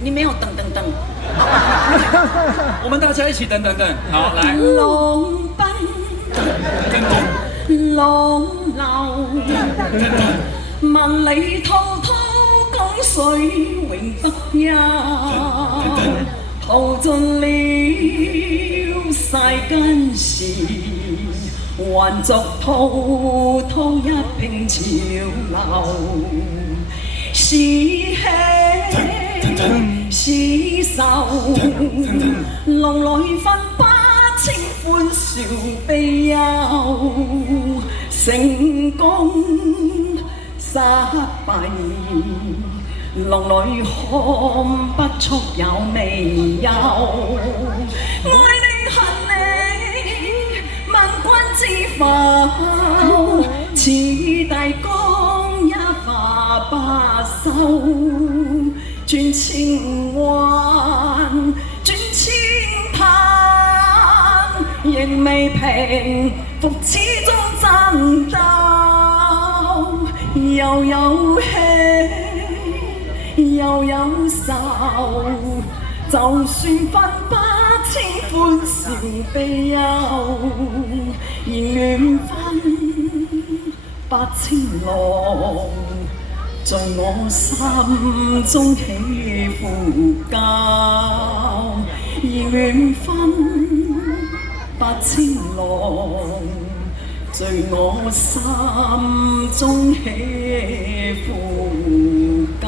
你没有等等等。我们大家一起等等等，好来。浪奔，浪流，萬里滔滔江水永不休，淘盡了世間事，還作滔滔一片潮流。是喜是愁，浪裏分不清歡笑悲憂，成功失敗，浪裏看不出有未有。愛你恨你，萬關知否？似大江一發不收，轉千彎，轉千灘，仍未平復，始終爭鬥，又有喜又有愁，就算分不清歡笑悲憂，而緣分百千浪，在我心中起伏交，而緣分百千浪，在我心中起伏交。